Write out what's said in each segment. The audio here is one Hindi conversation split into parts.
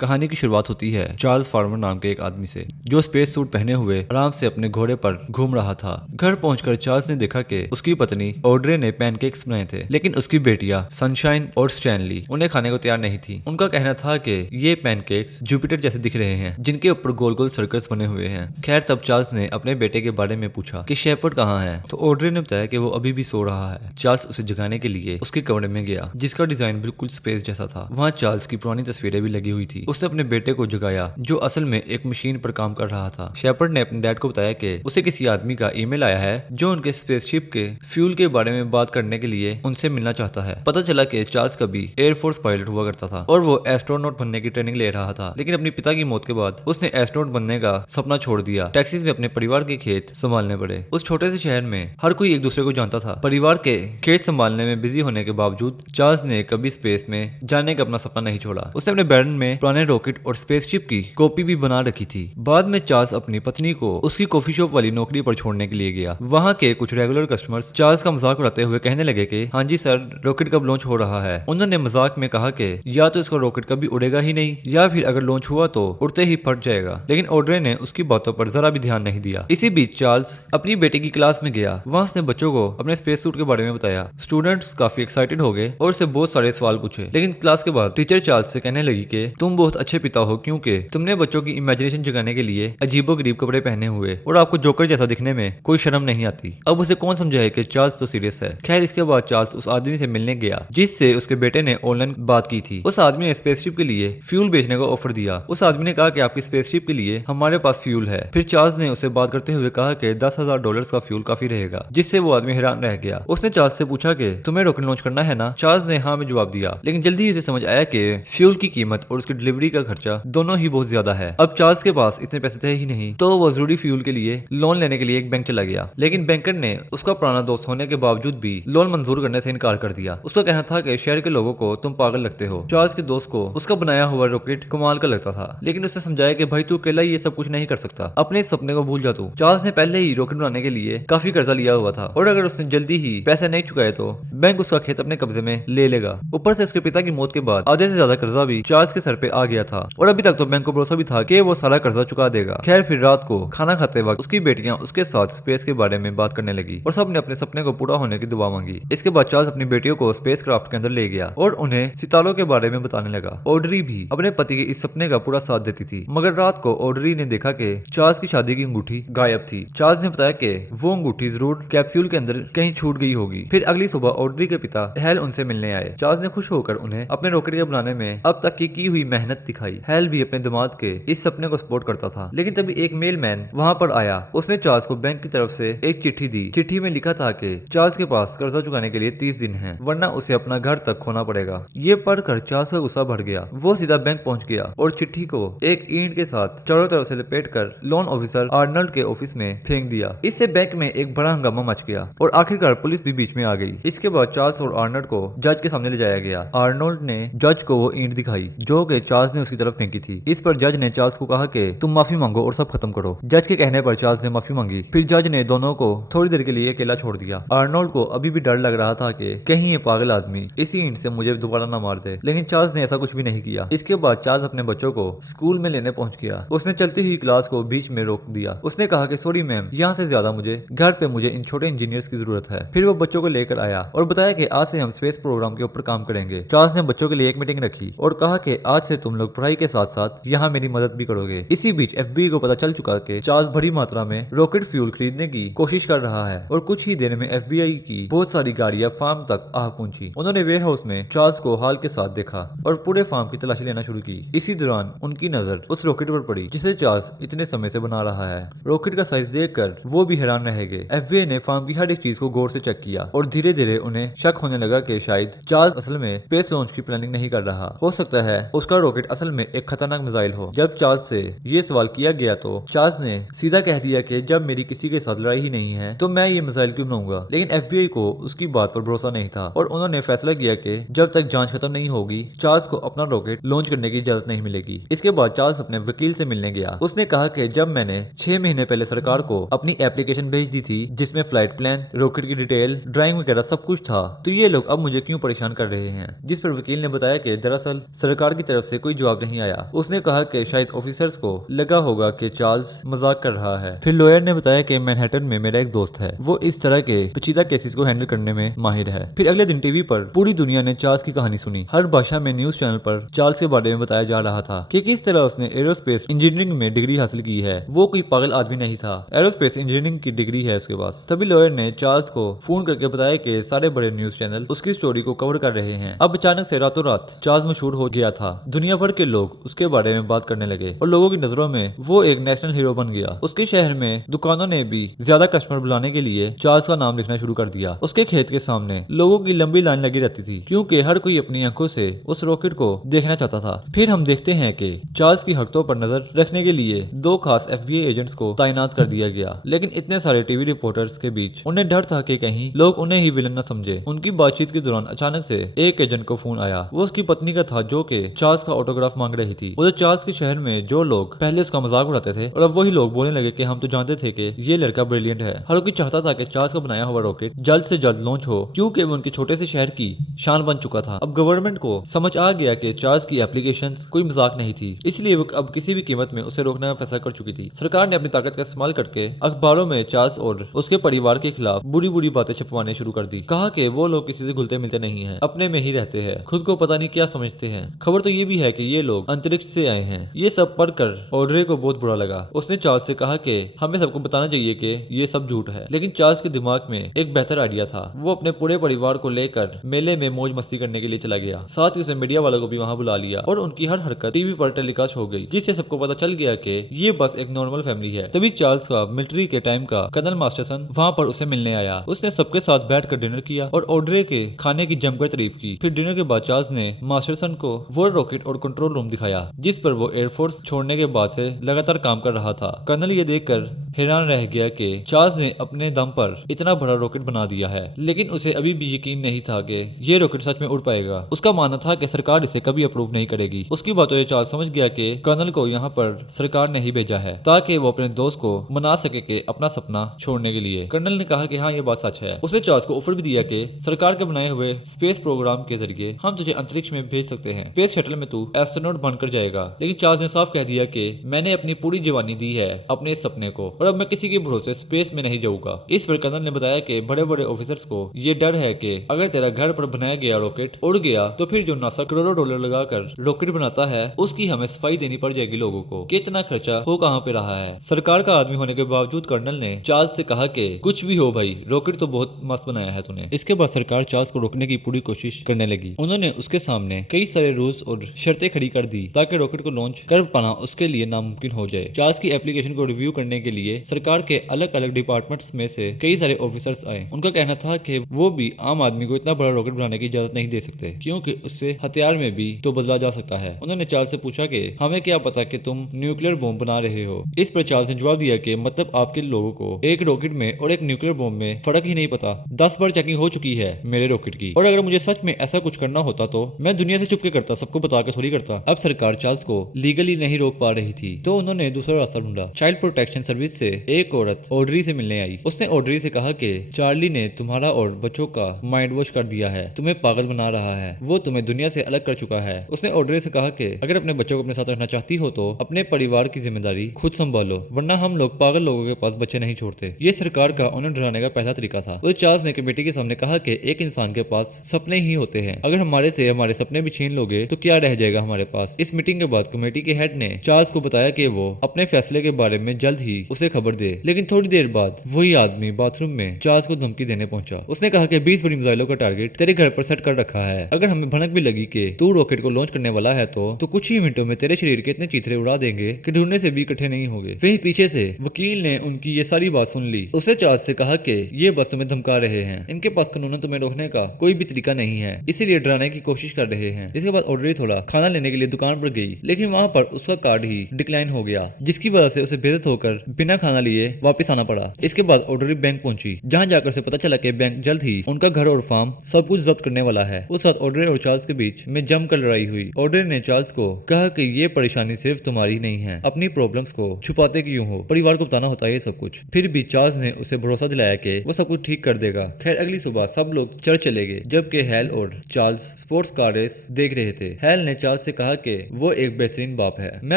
कहानी की शुरुआत होती है चार्ल्स फार्मर नाम के एक आदमी से, जो स्पेस सूट पहने हुए आराम से अपने घोड़े पर घूम रहा था। घर पहुंचकर चार्ल्स ने देखा कि उसकी पत्नी ऑड्रे ने पैनकेक्स बनाए थे, लेकिन उसकी बेटियां सनशाइन और स्टैनली उन्हें खाने को तैयार नहीं थी। उनका कहना था कि ये पैनकेक्स जुपिटर जैसे दिख रहे हैं, जिनके ऊपर गोल गोल सर्कल्स बने हुए हैं। खैर, तब चार्ल्स ने अपने बेटे के बारे में पूछा कि शेपर्ड कहाँ है, तो ऑड्रे ने बताया कि वो अभी भी सो रहा है। चार्ल्स उसे जगाने के लिए उसके कमरे में गया, जिसका डिजाइन बिल्कुल स्पेस जैसा था। वहाँ चार्ल्स की पुरानी तस्वीरें भी लगी हुई थी। उसने अपने बेटे को जगाया, जो असल में एक मशीन पर काम कर रहा था। शेपर्ड ने अपने डैड को बताया कि उसे किसी आदमी का ईमेल आया है, जो उनके स्पेसशिप के फ्यूल के बारे में बात करने के लिए उनसे मिलना चाहता है। पता चला कि चार्ल्स कभी एयरफोर्स पायलट हुआ करता था और वो एस्ट्रोनॉट बनने की ट्रेनिंग ले रहा था, लेकिन अपनी पिता की मौत के बाद उसने एस्ट्रोनॉट बनने का सपना छोड़ दिया। टैक्सिस में अपने परिवार के खेत संभालने पड़े। उस छोटे से शहर में हर कोई एक दूसरे को जानता था। परिवार के खेत संभालने में बिजी होने के बावजूद चार्ल्स ने कभी स्पेस में जाने का अपना सपना नहीं छोड़ा। उसने अपने बैरन में पुराने रॉकेट और स्पेसशिप की कॉपी भी बना रखी थी। बाद में चार्ल्स अपनी पत्नी को उसकी कॉफी शॉप वाली नौकरी पर छोड़ने के लिए गया। वहाँ के कुछ रेगुलर कस्टमर्स चार्ल्स का मजाक उड़ाते हुए कहने लगे कि हाँ जी सर, रॉकेट कब लॉन्च हो रहा है। उन्होंने मजाक में कहा कि या तो इसका रॉकेट कभी उड़ेगा ही नहीं, या फिर अगर लॉन्च हुआ तो उड़ते ही फट जाएगा। लेकिन ऑड्रे ने उसकी बातों पर जरा भी ध्यान नहीं दिया। इसी बीच चार्ल्स अपनी बेटी की क्लास में गया। वहाँ उसने बच्चों को अपने स्पेस सूट के बारे में बताया। स्टूडेंट्स काफी एक्साइटेड हो गए और उससे बहुत सारे सवाल पूछे। लेकिन क्लास के बाद टीचर चार्ल्स से कहने लगी कि तुम बहुत अच्छे पिता हो, क्योंकि तुमने बच्चों की इमेजिनेशन जगाने के लिए अजीबोगरीब कपड़े पहने हुए और आपको जोकर जैसा दिखने में कोई शर्म नहीं आती। अब उसे कौन समझाए कि चार्ल्स तो सीरियस है। खैर, इसके बाद चार्ल्स उस आदमी से मिलने गया जिससे उसके बेटे ने ऑनलाइन बात की थी। उस आदमी ने स्पेसशिप के लिए फ्यूल बेचने का ऑफर दिया। उस आदमी ने कहा कि आपकी स्पेसशिप के लिए हमारे पास फ्यूल है। फिर चार्ल्स ने उसे बात करते हुए कहा कि $10,000 का फ्यूल काफी रहेगा, जिससे वो आदमी हैरान रह गया। उसने चार्ल्स से पूछा कि तुम्हें रॉकेट लॉन्च करना है ना। चार्ल्स ने हाँ में जवाब दिया, लेकिन जल्दी ही उसे समझ आया कि फ्यूल की कीमत और उसकी डिलीवरी का खर्चा दोनों ही बहुत ज्यादा है। अब चार्ल्स के पास इतने पैसे थे ही नहीं, तो वो जरूरी फ्यूल के लिए लोन लेने के लिए एक बैंक चला गया। लेकिन बैंकर ने उसका पुराना दोस्त होने के बावजूद भी लोन मंजूर करने से इनकार कर दिया। उसका कहना था कि शहर के लोगों को तुम पागल लगते हो। चार्ल्स के दोस्त को उसका बनाया हुआ रॉकेट कमाल का लगता था, लेकिन उसने समझाया कि भाई तू अकेला ये सब कुछ नहीं कर सकता, अपने इस सपने को भूल जा तू। चार्ल्स ने पहले ही रॉकेट बनाने के लिए काफी कर्जा लिया हुआ था, और अगर उसने जल्दी ही पैसे नहीं चुकाए तो बैंक उसका खेत अपने कब्जे में ले लेगा। ऊपर से उसके पिता की मौत के बाद आधे से ज्यादा कर्जा भी चार्ल्स के सर पे आ गया था, और अभी तक तो बैंक को भरोसा भी था कि वो सारा कर्जा चुका देगा। खैर, फिर रात को खाना खाते वक्त उसकी बेटियां उसके साथ स्पेस के बारे में बात करने लगी और सब ने अपने सपने को पूरा होने की दुआ मांगी। इसके बाद चार्ल्स अपनी बेटियों को स्पेस क्राफ्ट के अंदर ले गया और उन्हें सितारों के बारे में बताने लगा। ऑड्री भी अपने पति के इस सपने का पूरा साथ देती थी, मगर रात को ऑड्री ने देखा कि चार्ल्स की शादी की अंगूठी गायब थी। चार्ल्स ने बताया कि वो अंगूठी जरूर कैप्सूल के अंदर कहीं छूट गई होगी। फिर अगली सुबह ऑड्री के पिता हेल उनसे मिलने आए। चार्ल्स ने खुश होकर उन्हें अपने रॉकेट के बनाने में अब तक की हुई मेहनत दिखाई। हेल भी अपने दामाद के इस सपने को सपोर्ट करता था, लेकिन तभी एक मेलमैन वहां पर आया। उसने चार्ल्स को बैंक की तरफ से एक चिट्ठी दी। चिट्ठी में लिखा था कि चार्ल्स के पास कर्जा चुकाने के लिए 30 दिन हैं, वरना उसे अपना घर तक खोना पड़ेगा। ये पढ़कर चार्ल्स का गुस्सा बढ़ गया। वो सीधा बैंक पहुंच गया और चिट्ठी को एक ईंट के साथ चारों तरफ से लपेटकर लोन ऑफिसर आर्नल्ड के ऑफिस में फेंक दिया। इससे बैंक में एक बड़ा हंगामा मच गया और आखिरकार पुलिस भी बीच में आ गई। इसके बाद चार्ल्स और आर्नल्ड को जज के सामने ले जाया गया। आर्नल्ड ने जज को वो ईंट दिखाई जो कि चार्ल्स ने उसकी तरफ फेंकी थी। इस पर जज ने चार्ल्स को कहा कि तुम माफी मांगो और सब खत्म करो। जज के कहने पर चार्ल्स ने माफी मांगी। फिर जज ने दोनों को थोड़ी देर के लिए अकेला छोड़ दिया। आर्नोल्ड को अभी भी डर लग रहा था कि कहीं ये पागल आदमी इसी ईंट से मुझे दोबारा ना मार दे, लेकिन चार्ल्स ने ऐसा कुछ भी नहीं किया। इसके बाद चार्ल्स अपने बच्चों को स्कूल में लेने पहुंच गया। उसने चलती हुई क्लास को बीच में रोक दिया। उसने कहा कि सॉरी मैम, यहाँ से ज्यादा घर पे मुझे इन छोटे इंजीनियर्स की जरूरत है। फिर वो बच्चों को लेकर आया और बताया कि आज से हम स्पेस प्रोग्राम के ऊपर काम करेंगे। चार्ल्स ने बच्चों के लिए एक मीटिंग रखी और कहा कि आज से तुम लोग पढ़ाई के साथ साथ यहाँ मेरी मदद भी करोगे। इसी बीच FBI को पता चल चुका कि चार्ल्स बड़ी मात्रा में रॉकेट फ्यूल खरीदने की कोशिश कर रहा है, और कुछ ही देर में FBI की बहुत सारी गाड़ियां फार्म तक आ पहुंची। उन्होंने वेयर हाउस में चार्ल्स को हाल के साथ देखा और पूरे फार्म की तलाशी लेना शुरू की। इसी दौरान उनकी नजर उस रॉकेट पर पड़ी जिसे चार्ल्स इतने समय से बना रहा है। रॉकेट का साइज देखकर वो भी हैरान रह गए। FBI ने फार्म की हर एक चीज को गौर से चेक किया और धीरे धीरे उन्हें शक होने लगा कि शायद चार्ल्स असल में स्पेस लॉन्च की प्लानिंग नहीं कर रहा। हो सकता है उसका रॉकेट असल में एक खतरनाक मिसाइल हो। जब चार्ल्स से ये सवाल किया गया तो चार्ल्स ने सीधा कह दिया कि जब मेरी किसी के साथ लड़ाई ही नहीं है तो मैं ये मिसाइल क्यों बनाऊंगा। लेकिन FBI को उसकी बात पर भरोसा नहीं था और उन्होंने फैसला किया कि जब तक जांच खत्म नहीं होगी चार्ल्स को अपना रॉकेट लॉन्च करने की इजाजत नहीं मिलेगी। इसके बाद चार्ल्स अपने वकील से मिलने गया। उसने कहा कि जब मैंने 6 महीने पहले सरकार को अपनी एप्लीकेशन भेज दी थी जिसमें फ्लाइट प्लान, रॉकेट की डिटेल, ड्राइंग वगैरह सब कुछ था, तो ये लोग अब मुझे क्यों परेशान कर रहे हैं। जिस पर वकील ने बताया कि दरअसल सरकार की तरफ से कोई कोई जवाब नहीं आया। उसने कहा कि शायद ऑफिसर्स को लगा होगा कि चार्ल्स मजाक कर रहा है। फिर लॉयर ने बताया कि मैनहट्टन में मेरा एक दोस्त है, वो इस तरह के पेचीदा केसेस को हैंडल करने में माहिर है। फिर अगले दिन टीवी पर पूरी दुनिया ने चार्ल्स की कहानी सुनी। हर भाषा में न्यूज चैनल पर चार्ल्स के बारे में बताया जा रहा था कि किस तरह उसने एरोस्पेस इंजीनियरिंग में डिग्री हासिल की है। वो कोई पागल आदमी नहीं था, एरोस्पेस इंजीनियरिंग की डिग्री है उसके पास। तभी लॉयर ने चार्ल्स को फोन करके बताया कि सारे बड़े न्यूज चैनल उसकी स्टोरी को कवर कर रहे हैं। अब अचानक से रातों रात चार्ल्स मशहूर हो गया था। दुनिया भर के लोग उसके बारे में बात करने लगे और लोगों की नजरों में वो एक नेशनल हीरो बन गया। उसके शहर में दुकानों ने भी ज्यादा कस्टमर बुलाने के लिए चार्ल्स का नाम लिखना शुरू कर दिया। उसके खेत के सामने लोगों की लंबी लाइन लगी रहती थी, क्योंकि हर कोई अपनी आंखों से उस रॉकेट को देखना चाहता था। फिर हम देखते हैं कि चार्ल्स की हरकतों पर नजर रखने के लिए 2 खास FBI एजेंट्स को तैनात कर दिया गया। लेकिन इतने सारे टीवी रिपोर्टर्स के बीच उन्हें डर था कि कहीं लोग उन्हें ही विलन न समझे। उनकी बातचीत के दौरान अचानक से एक एजेंट को फोन आया। वो उसकी पत्नी का था, जो कि चार्ल्स का ऑटोग्राफ मांग रही थी। उधर चार्ल्स के शहर में जो लोग पहले उसका मजाक उड़ाते थे और अब वही लोग बोलने लगे कि हम तो जानते थे कि ये लड़का ब्रिलियंट है। हर कोई चाहता था कि चार्ल्स का बनाया हुआ रॉकेट जल्द से जल्द लॉन्च हो, क्योंकि वो उनके छोटे से शहर की शान बन चुका था। अब गवर्नमेंट को समझ आ गया कि चार्ल्स की एप्लीकेशंस कोई मजाक नहीं थी, इसलिए वो अब किसी भी कीमत में उसे रोकने का फैसला कर चुकी थी। सरकार ने अपनी ताकत का इस्तेमाल करके अखबारों में चार्ल्स और उसके परिवार के खिलाफ बुरी बुरी बातें छपवाने शुरू कर दी। कहा कि वो लोग किसी से घुलते मिलते नहीं हैं, अपने में ही रहते हैं, खुद को पता नहीं क्या समझते हैं। खबर तो ये भी है कि ये लोग अंतरिक्ष से आए हैं। ये सब पढ़कर ऑड्रे को बहुत बुरा लगा। उसने चार्ल्स से कहा कि हमें सबको बताना चाहिए कि ये सब झूठ है। लेकिन चार्ल्स के दिमाग में एक बेहतर आइडिया था। वो अपने पूरे परिवार को लेकर मेले में मौज मस्ती करने के लिए चला गया। साथ ही उसे मीडिया वालों को भी वहां बुला लिया और उनकी हर हरकत टीवी पर टेलीकास्ट हो गई, जिससे सबको पता चल गया कि ये बस एक नॉर्मल फैमिली है। तभी चार्ल्स का मिलिट्री के टाइम का कर्नल मास्टरसन वहां पर उसे मिलने आया। उसने सबके साथ बैठकर डिनर किया और ऑड्रे के खाने की जमकर तारीफ की। फिर डिनर के बाद चार्ल्स ने मास्टरसन को वो रॉकेट और कंट्रोल रूम दिखाया, जिस पर वो एयरफोर्स छोड़ने के बाद से लगातार काम कर रहा था। कर्नल ये देखकर हैरान रह गया कि चार्ल्स ने अपने दम पर इतना बड़ा रॉकेट बना दिया है, लेकिन उसे अभी भी यकीन नहीं था कि ये रॉकेट सच में उड़ पाएगा। उसका मानना था कि सरकार इसे कभी अप्रूव नहीं करेगी। उसकी बातों से चार्ल्स समझ गया कि कर्नल को यहाँ पर सरकार ने ही भेजा है ताकि वो अपने दोस्त को मना सके कि अपना सपना छोड़ने के लिए। कर्नल ने कहा कि हाँ, ये बात सच है। उसने चार्ल्स को ऑफर भी दिया कि सरकार के बनाए हुए स्पेस प्रोग्राम के जरिए हम तुझे अंतरिक्ष में भेज सकते हैं। स्पेस शटल में तू एस्ट्रोनॉट बनकर जाएगा। लेकिन चार्ल्स ने साफ कह दिया कि मैंने अपनी पूरी जवानी दी है अपने इस सपने को और अब मैं किसी के भरोसे स्पेस में नहीं जाऊंगा। इस पर कर्नल ने बताया कि बड़े बड़े ऑफिसर्स को ये डर है कि अगर तेरा घर पर बनाया गया रॉकेट उड़ गया तो फिर जो नासा करोड़ों डॉलर लगाकर रॉकेट बनाता है उसकी हमें सफाई देनी पड़ जाएगी लोगों को। कितना खर्चा हो कहाँ पे रहा है। सरकार का आदमी होने के बावजूद कर्नल ने चार्ल्स से कहा कि कुछ भी हो भाई, रॉकेट तो बहुत मस्त बनाया है तूने। इसके बाद सरकार चार्ल्स को रोकने की पूरी कोशिश करने लगी। उन्होंने उसके सामने कई सारे रूल्स और शर्तें खड़ी कर दी ताकि रॉकेट को लॉन्च कर पाना उसके लिए नामुमकिन हो जाए। चार्ल्स की एप्लीकेशन को रिव्यू करने के लिए सरकार के अलग अलग डिपार्टमेंट्स में से कई सारे ऑफिसर्स आए। उनका कहना था कि वो भी आम आदमी को इतना बड़ा रॉकेट बनाने की इजाजत नहीं दे सकते, क्योंकि उससे हथियार में भी तो बदला जा सकता है। उन्होंने चार्ल्स से पूछा कि हमें क्या पता कि तुम न्यूक्लियर बॉम्ब बना रहे हो। इस पर चार्ल्स ने जवाब दिया कि मतलब आपके लोगों को एक रॉकेट में और एक न्यूक्लियर बॉम्ब में फर्क ही नहीं पता। 10 बार चेकिंग हो चुकी है मेरे रॉकेट की, और अगर मुझे सच में ऐसा कुछ करना होता तो मैं दुनिया से चुपके करता, सबको बता के थोड़ी करता। अब सरकार चार्ल्स को लीगली नहीं रोक पा रही थी, तो उन्होंने दूसरा रास्ता ढूंढा। चाइल्ड प्रोटेक्शन सर्विस से एक औरत ऑड्री से मिलने आई। उसने ऑड्री से कहा कि चार्ली ने तुम्हारा और बच्चों का माइंड वॉश कर दिया है, तुम्हें पागल बना रहा है, वो तुम्हें दुनिया से अलग कर चुका है। उसने ऑड्री से कहा कि अगर अपने बच्चों को अपने साथ रखना चाहती हो तो अपने परिवार की जिम्मेदारी खुद संभालो, वरना हम लोग पागल लोगों के पास बच्चे नहीं छोड़ते। ये सरकार का उन्हें डराने का पहला तरीका था। उस चार्ल्स ने कमेटी के सामने कहा कि एक इंसान के पास सपने ही होते हैं, अगर हमारे से हमारे सपने भी छीन लोगे तो क्या रह जाएगा हमारे पास। इस मीटिंग के बाद कमेटी के हेड ने चार्ल्स को बताया कि वो अपने फैसले के बारे में जल्द ही उसे खबर दे। लेकिन थोड़ी देर बाद वही आदमी बाथरूम में चार्ल्स को धमकी देने पहुंचा। उसने कहा कि 20 बड़ी मिसाइलों का टारगेट तेरे घर पर सेट कर रखा है, अगर हमें भनक भी लगी कि तू रॉकेट को लॉन्च करने वाला है तो कुछ ही मिनटों में तेरे शरीर के इतने चीथड़े उड़ा देंगे कि ढूंढने से भी इकट्ठे नहीं होंगे। फिर पीछे से वकील ने उनकी ये सारी बात सुन ली। उसने चार्ल्स से कहा कि ये बस तुम्हें धमका रहे हैं, इनके पास कानूनन तुम्हें रोकने का कोई भी तरीका नहीं है, इसीलिए डराने की कोशिश कर रहे हैं। इसके बाद ऑड्री थोड़ा खाना लेने के लिए दुकान पर गई, लेकिन वहां पर उसका कार्ड ही डिक्लाइन हो गया, जिसकी वजह से उसे बेइज्जत होकर बिना खाना लिए वापस आना पड़ा। इसके बाद ऑड्री बैंक पहुंची, जहां जाकर उसे पता चला कि बैंक जल्द ही उनका घर और फार्म सब कुछ जब्त करने वाला है। उस साथ ऑड्रे और चार्ल्स के बीच में जमकर लड़ाई हुई। ऑड्रे ने चार्ल्स को कहा कि ये परेशानी सिर्फ तुम्हारी नहीं है, अपनी प्रॉब्लम्स को छुपाते क्यों हो, परिवार को बताना होता है ये सब कुछ। फिर भी चार्ल्स ने उसे भरोसा दिलाया कि वो सब कुछ ठीक कर देगा। खैर अगली सुबह सब लोग चर्च चले गए, जबकि हेल और चार्ल्स स्पोर्ट्स कार रेस देख रहे थे। हेल ने चार्ल्स चार्ल्स से कहा कि वो एक बेहतरीन बाप है। मैं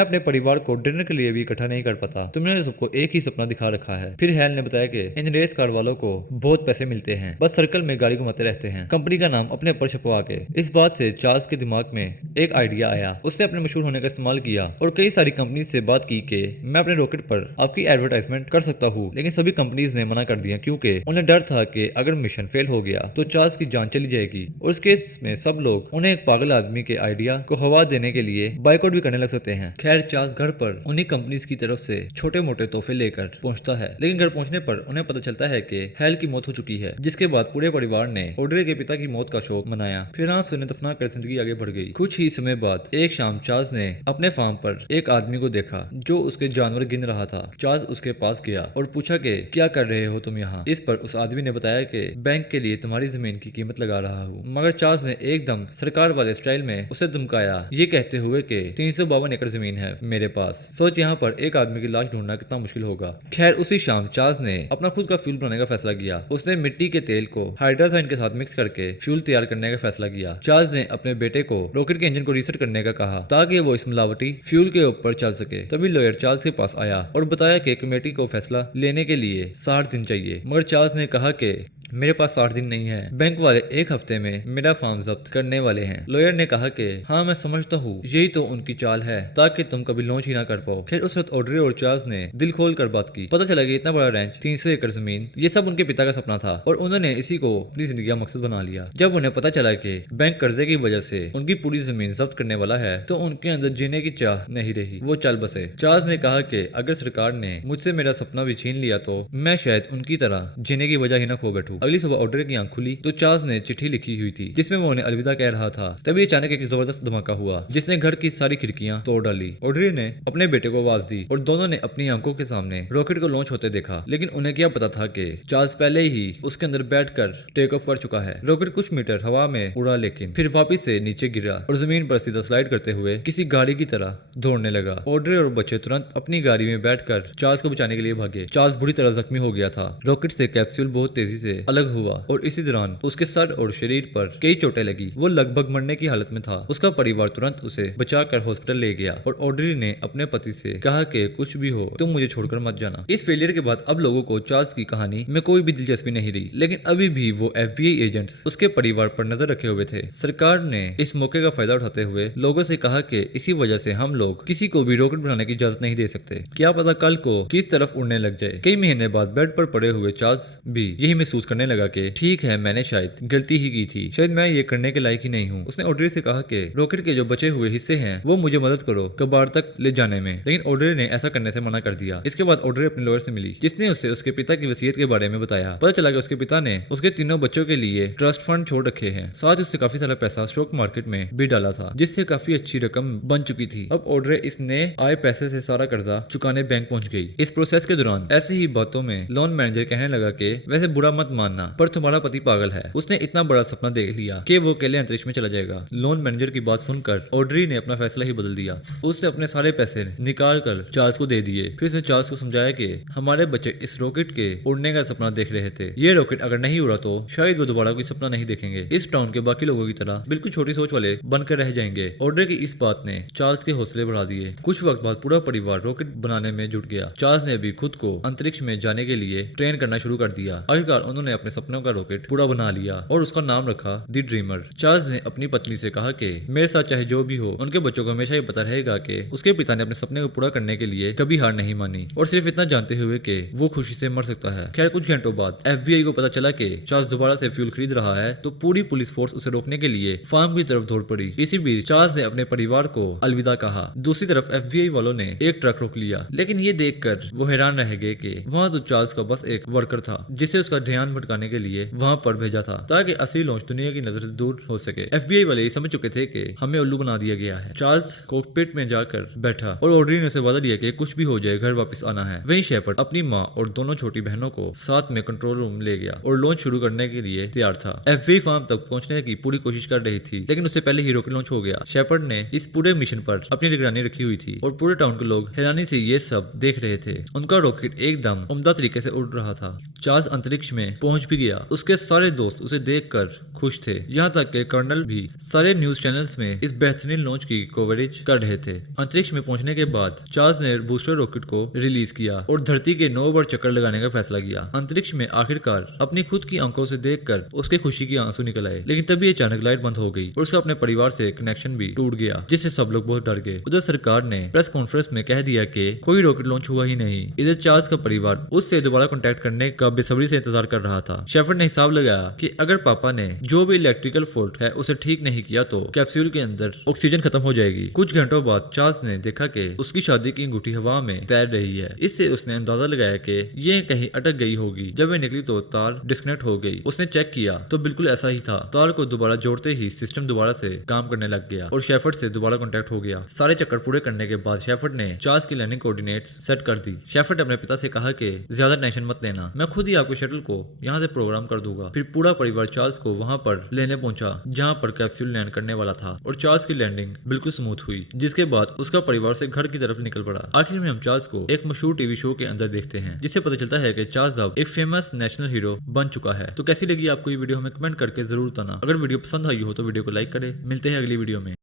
अपने परिवार को डिनर के लिए भी इकट्ठा नहीं कर पाता। तुमने सबको एक ही सपना दिखा रखा है। फिर हैल ने बताया कि इन रेस कार वालों को बहुत पैसे मिलते हैं, बस सर्कल में गाड़ी घुमाते रहते हैं, कंपनी का नाम अपने ऊपर छपवा के। इस बात से चार्ल्स के दिमाग में एक आइडिया आया। उसने अपने मशहूर होने का इस्तेमाल किया और कई सारी कंपनी से बात की कि मैं अपने रॉकेट पर आपकी एडवर्टाइजमेंट कर सकता हूँ, लेकिन सभी कंपनीज ने मना कर दिया क्योंकि उन्हें डर था कि अगर मिशन फेल हो गया तो चार्ल्स की जान चली जाएगी और इस केस में सब लोग उन्हें एक पागल आदमी के आइडिया को हवा देने के लिए बाइकआउट भी करने लग सकते हैं। खैर चार्ल्स घर पर उन्हीं कंपनीज की तरफ से छोटे मोटे तोहफे लेकर पहुंचता है, लेकिन घर पहुंचने पर उन्हें पता चलता है कि हैल की मौत हो चुकी है, जिसके बाद पूरे परिवार ने ऑड्रे के पिता की मौत का शोक मनाया। फिर आराम से उन्हें दफना कर जिंदगी आगे बढ़ गई। कुछ ही समय बाद एक शाम चार्ल्स ने अपने फार्म पर एक आदमी को देखा जो उसके जानवर गिन रहा था। चार्ल्स उसके पास गया और पूछा कि क्या कर रहे हो तुम यहाँ। इस पर उस आदमी ने बताया कि बैंक के लिए तुम्हारी जमीन की कीमत लगा रहा हूँ, मगर चार्ल्स ने एकदम सरकार वाले स्टाइल में उसे धमकाया, ये कहते हुए कि 352 एकड़ जमीन है मेरे पास, सोच यहाँ पर एक आदमी की लाश ढूंढना कितना मुश्किल होगा। खैर उसी शाम चार्ल्स ने अपना खुद का फ्यूल बनाने का फैसला किया। उसने मिट्टी के तेल को हाइड्रोजन के साथ मिक्स करके फ्यूल तैयार करने का फैसला किया। चार्ल्स ने अपने बेटे को रॉकेट के इंजन को रीसेट करने का कहा ताकि वो इस मिलावटी फ्यूल के ऊपर चल सके। तभी लॉयर चार्ल्स के पास आया और बताया कि कमेटी को फैसला लेने के लिए 60 दिन चाहिए, मगर चार्ल्स ने कहा कि मेरे पास 60 दिन नहीं है, बैंक वाले एक हफ्ते में मेरा फार्म जब्त करने वाले हैं। लॉयर ने कहा कि हाँ मैं समझता हूँ, यही तो उनकी चाल है ताकि तुम कभी लॉन्च ही ना कर पाओ। फिर उस वक्त ऑड्रे और चार्ल्स ने दिल खोल कर बात की। पता चला कि इतना बड़ा रैंच, 300 एकड़ जमीन, ये सब उनके पिता का सपना था और उन्होंने इसी को अपनी जिंदगी का मकसद बना लिया। जब उन्हें पता चला कि बैंक कर्जे की वजह से उनकी पूरी जमीन जब्त करने वाला है तो उनके अंदर जीने की चाह नहीं रही, वो चल बसे। चार्ल्स ने कहा कि अगर सरकार ने मुझसे मेरा सपना भी छीन लिया तो मैं शायद उनकी तरह जीने की वजह ही ना खो बैठूं। अगली सुबह ऑड्रे की आंख खुली तो चार्ल्स ने चिट्ठी लिखी हुई थी जिसमें वो उन्हें अलविदा कह रहा था। तभी अचानक एक जबरदस्त धमाका हुआ जिसने घर की सारी खिड़कियां तोड़ डाली। ऑड्रे ने अपने बेटे को आवाज दी और दोनों ने अपनी आंखों के सामने रॉकेट को लॉन्च होते देखा, लेकिन उन्हें क्या पता था कि चार्ल्स पहले ही उसके अंदर बैठकर टेक ऑफ कर चुका है। रॉकेट कुछ मीटर हवा में उड़ा, लेकिन फिर वापिस से नीचे गिरा और जमीन पर सीधा स्लाइड करते हुए किसी गाड़ी की तरह दौड़ने लगा। ऑड्रे और बच्चे तुरंत अपनी गाड़ी में बैठकर चार्ल्स को बचाने के लिए भागे। चार्ल्स बुरी तरह जख्मी हो गया था। रॉकेट से कैप्सूल बहुत तेजी से अलग हुआ और इसी दौरान उसके सर और शरीर पर कई चोटें लगी। वो लगभग मरने की हालत में था। उसका परिवार तुरंत उसे बचाकर हॉस्पिटल ले गया और ऑड्रे ने अपने पति से कहा कि कुछ भी हो तुम मुझे छोड़कर मत जाना। इस फेलियर के बाद अब लोगों को चार्ल्स की कहानी में कोई भी दिलचस्पी नहीं रही, लेकिन अभी भी वो FBI एजेंट्स उसके परिवार पर नजर रखे हुए थे। सरकार ने इस मौके का फायदा उठाते हुए लोगों से कहा कि इसी वजह से हम लोग किसी को भी रॉकेट बनाने की इजाजत नहीं दे सकते, क्या पता कल को किस तरफ उड़ने लग जाए। कई महीने बाद बेड पर पड़े हुए चार्ल्स भी यही महसूस करने लगा कि ठीक है मैंने शायद गलती ही की थी, शायद मैं ये करने के लायक ही नहीं हूँ। उसने ऑड्रे से कहा कि रॉकेट के जो बचे हुए हिस्से हैं वो मुझे मदद करो कबाड़ तक ले जाने में, लेकिन ऑड्रे ने ऐसा करने से मना कर दिया। इसके बाद ऑड्रे अपने लॉयर से मिली जिसने उसे उसके पिता की वसीयत के बारे में बताया। पता चला कि उसके पिता ने उसके तीनों बच्चों के लिए ट्रस्ट फंड छोड़ रखे हैं, साथ ही उससे काफी सारा पैसा स्टॉक मार्केट में भी डाला था जिससे काफी अच्छी रकम बन चुकी थी। अब ऑड्रे इसने आए पैसे से सारा कर्जा चुकाने बैंक पहुंच गई। इस प्रोसेस के दौरान ऐसे ही बातों में लोन मैनेजर कहने लगा कि वैसे बुरा मत मानना पर तुम्हारा पति पागल है, उसने इतना बड़ा सपना देख लिया कि वो अकेले अंतरिक्ष में चला जाएगा। लोन मैनेजर की बात सुनकर ऑड्री ने अपना फैसला ही बदल दिया। उसने अपने सारे पैसे निकाल कर चार्ल्स को दे दिए। फिर उसने चार्ल्स को समझाया कि हमारे बच्चे इस रॉकेट के उड़ने का सपना देख रहे थे, ये रॉकेट अगर नहीं उड़ा तो शायद वो दोबारा कोई सपना नहीं देखेंगे, इस टाउन के बाकी लोगों की तरह बिल्कुल छोटी सोच वाले बनकर रह जाएंगे। ऑड्रे की इस बात ने चार्ल्स के हौसले बढ़ा दिए। कुछ वक्त बाद पूरा परिवार रॉकेट बनाने में जुट गया। चार्ल्स ने भी खुद को अंतरिक्ष में जाने के लिए ट्रेन करना शुरू कर दिया। आखिरकार उन्होंने अपने सपनों का रॉकेट पूरा बना लिया और उसका नाम रखा द ड्रीमर। चार्ल्स ने अपनी पत्नी से कहा कि मेरे साथ चाहे जो भी हो उनके बच्चों को हमेशा ये पता रहेगा कि उसके पिता ने अपने सपने को पूरा करने के लिए कभी हार नहीं मानी, और सिर्फ इतना जानते हुए कि वो खुशी से मर सकता है। खैर कुछ घंटों बाद FBI को पता चला कि चार्ल्स दोबारा से फ्यूल खरीद रहा है तो पूरी पुलिस फोर्स उसे रोकने के लिए फार्म की तरफ दौड़ पड़ी। इसी बीच चार्ल्स ने अपने परिवार को अलविदा कहा। दूसरी तरफ FBI वालों ने एक ट्रक रोक लिया, लेकिन ये देखकर वो हैरान रह गए कि वहाँ तो चार्ल्स का बस एक वर्कर था जिसे उसका ध्यान भटकाने के लिए वहाँ पर भेजा था ताकि असली लॉन्च दुनिया की नजर से दूर हो सके। FBI वाले समझ चुके थे कि हमें उल्लू बना दिया गया है। चार्ल्स कॉकपिट में जाकर बैठा और ऑड्री ने उसे वादा दिया कि कुछ भी हो जाए घर वापस आना है। वहीं शेपर्ड अपनी माँ और दोनों छोटी बहनों को साथ में कंट्रोल रूम ले गया और लॉन्च शुरू करने के लिए तैयार था। FBI फार्म तक पहुंचने की पूरी कोशिश कर रही थी, लेकिन उससे पहले ही रॉकेट लॉन्च हो गया। शेपर्ड ने इस पूरे मिशन पर अपनी निगरानी रखी हुई थी और पूरे टाउन के लोग हैरानी से ये सब देख रहे थे। उनका रॉकेट एकदम उम्दा तरीके से उड़ रहा था। चार्ल्स अंतरिक्ष में पहुंच पहुंच भी गया। उसके सारे दोस्त उसे देखकर खुश थे, यहाँ तक कि कर्नल भी। सारे न्यूज चैनल्स में इस बेहतरीन लॉन्च की कवरेज कर रहे थे। अंतरिक्ष में पहुंचने के बाद चार्ल्स ने बूस्टर रॉकेट को रिलीज किया और धरती के 9 बार चक्कर लगाने का फैसला किया। अंतरिक्ष में आखिरकार अपनी खुद की आंखों से देखकर उसके खुशी के आंसू निकल आए। लेकिन तभी अचानक लाइट बंद हो गई और उसका अपने परिवार से कनेक्शन भी टूट गया, जिससे सब लोग बहुत डर गए। उधर सरकार ने प्रेस कॉन्फ्रेंस में कह दिया कि कोई रॉकेट लॉन्च हुआ ही नहीं। इधर चार्ल्स का परिवार उससे दोबारा कॉन्टेक्ट करने का बेसब्री से इंतजार कर रहा था। शेफर्ड ने हिसाब लगाया कि अगर पापा ने जो भी इलेक्ट्रिकल फॉल्ट है उसे ठीक नहीं किया तो कैप्सूल के अंदर ऑक्सीजन खत्म हो जाएगी। कुछ घंटों बाद चार्ल्स ने देखा कि उसकी शादी की अंगूठी हवा में तैर रही है। इससे उसने अंदाजा लगाया कि ये कहीं अटक गई होगी। जब वे निकली तो तार डिस्कनेक्ट हो गई। उसने चेक किया तो बिल्कुल ऐसा ही था। तार को दोबारा जोड़ते ही सिस्टम दोबारा से काम करने लग गया और शेफर्ड से दोबारा कॉन्टेक्ट हो गया। सारे चक्कर पूरे करने के बाद शेफर्ड ने चार्ल्स की लैंडिंग कोऑर्डिनेट्स सेट कर दी। शेफर्ड अपने पिता से कहा कि ज्यादा टेंशन मत लेना, मैं खुद ही आपके शटल को यहाँ से प्रोग्राम कर दूंगा। फिर पूरा परिवार चार्ल्स को वहाँ पर लेने पहुंचा जहाँ पर कैप्सूल लैंड करने वाला था और चार्ल्स की लैंडिंग बिल्कुल स्मूथ हुई, जिसके बाद उसका परिवार से घर की तरफ निकल पड़ा। आखिर में हम चार्ल्स को एक मशहूर टीवी शो के अंदर देखते हैं, जिससे पता चलता है कि चार्ल्स अब एक फेमस नेशनल हीरो बन चुका है। तो कैसी लगी आपको ये वीडियो हमें कमेंट करके जरूर बताना। अगर वीडियो पसंद आई हो तो वीडियो को लाइक करें। मिलते हैं अगली वीडियो में।